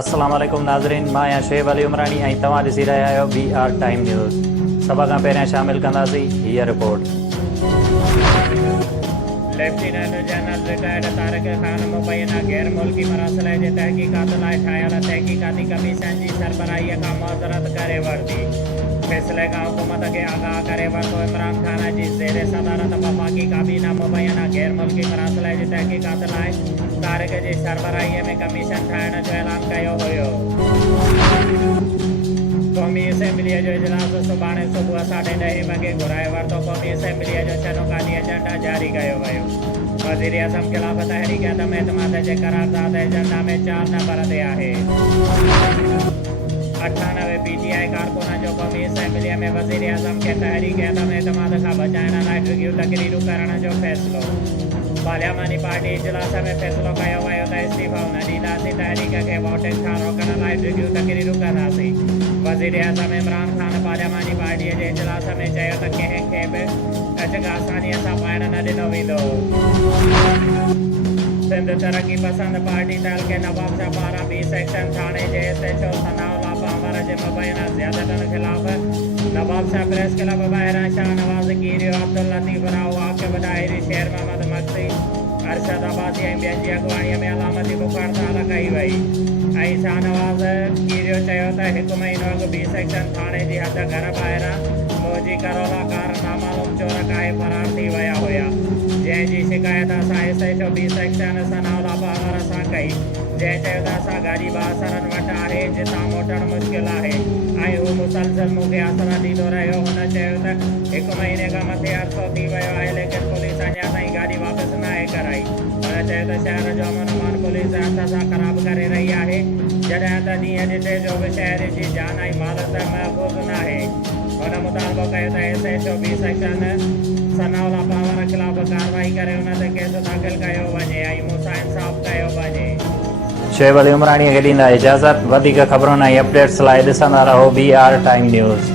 अस्सलाम वालेकुम नाज़रीन, मां आहियां शुएब अली उमरानी ऐं तव्हां ॾिसी रहिया आहियो BR टाइम न्यूज़। सभ खां पहिरियां शामिल कंदासीं हीअ report. Lieutenant general retired Tariq Khan मुबैना गैर मुल्की मरासिल जे तहक़ीक़ात लाइ ठाहियल तहक़ीक़ाती कमीशन जी सरबराहीअ खां मुअज़रत करे वरिती। फ़ैसिले खां हुकूमत खे आगाह करे वरितो। इमरान ख़ान जी ज़ेर सदारत वफ़ाक़ी काबीना मुबैना गैर मुल्की मरासिल जे तहक़ीक़ात लाइ तारिक जी सरबराहीअ में कमीशन ठाहिण जो ऐलान कयो हुयो। क़ौमी असेंबलीअ जो इजलास सुभाणे सुबुह 10:30 वॻे घुराए वरितो। क़ौमी असेंबलीअ जो शनोकानी एजेंडा जारी कयो वियो। वज़ीर आज़म ख़िलाफ़ तहरीक अदम एतमाद जे क़रारदाद एजेंडा में 4 नंबर ते आहे। 98 PTI कारकुननि जो क़ौमी असेंबलीअ में वज़ीर आज़म खे तहरीक अदम एतमाद खां बचाइण लाइ ॾुखियूं तक़रीरूं करण जो फ़ैसिलो। पार्लियामानी पार्टी इजलास में फ़ैसिलो कयो वियो त इस्तीफ़ो न ॾींदासीं। तहरीक खे वोटिंग खां रोकण लाइ ॾुखियूं तक़रीरूं कंदासीं। वज़ीर आज़म इमरान ख़ान पार्लियामानी पार्टीअ जे इजलास में चयो त कंहिंखे बि अचक आसानीअ सां पाइण न ॾिनो वेंदो। सिंध तरक़ी पसंद पार्टी तहलके नवाब शाह पारां बी सेक्शन थाणे जे SHO सनाउल्लाह पामर जे मुबैना ज़ियादतनि ख़िलाफ़ नवाब शाह प्रेस क्लब ॿाहिरां शाहनवाज़ कीरियो, अब्दुल लतीफ़ राव, आक़िब दाहिरी, शेर मोहम्मद मक्सी, अरशद अब्बासी ऐं ॿियनि जी अॻुवाणीअ में अलामती बुख हड़ताल कई वई। ऐं शाहनवाज़ कीरियो चयो त 1 महीनो अॻु बी सेक्शन थाणे जी हद घर ॿाहिरां मौजी करोला कार नामालूम चोर काए फरार थी विया हुया, जंहिंजी शिकायत असां SHO B section Sanaullah Pamar सां कई। जंहिं चयो त असां गाॾी बासरनि वटि आहे जितां मोटणु मुश्किल आहे ऐं हू मुसलसल मूंखे असर ॾींदो रहियो। हुन चयो त 1 महीने खां मथे अरसो थी वियो आहे, लेकिन पुलिस अञा ताईं गाॾी वापसि न आहे कराई। हुन चयो त शहर जो अमन अमान पुलिस हथ सां ख़राब करे रही आहे, जॾहिं त ॾींहं ॾिठे जो बि शहर जी जान ऐं माल त महफ़ूज़ न आहे। हुन मुतालबो कयो त SHO B section Sanaullah Pamar ख़िलाफ़ कार्रवाई करे हुन ते केस दाख़िल कयो वञे ऐं मूंसां इंसाफ़ कयो वञे। शुएब अली उमरानीअ खे ॾींदा इजाज़त। वधीक ख़बरुनि ऐं अपडेट्स लाइ ॾिसंदा रहो BR टाइम न्यूज़।